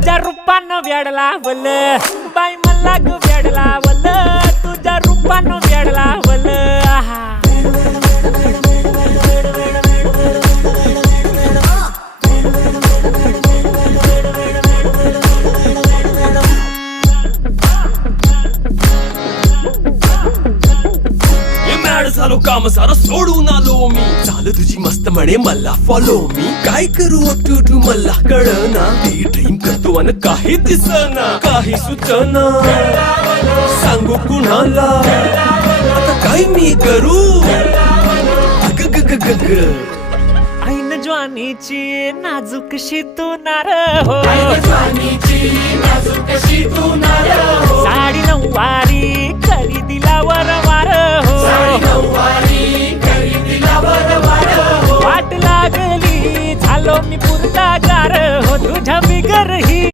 तुझ्या रूपानं वेडला वल बाई मला ग वेडला वल तुझ्या रूपानं वेडला वल झालो काम सारा सोडून आलो मी झालं तुझी मस्त म्हणे मला फॉलो मी काय करू टू मला कळना ते ड्रीम करतो आणि काही दिसना काही सुचना सांगू कुणाला आता काय मी करू ऐन ज्वानीची नाजूकशी तू नार हो साडी नऊवारी खरेदीला वरवार हो वाट लागली झालो मी पुरता गार हो तुझ्या बिगर ही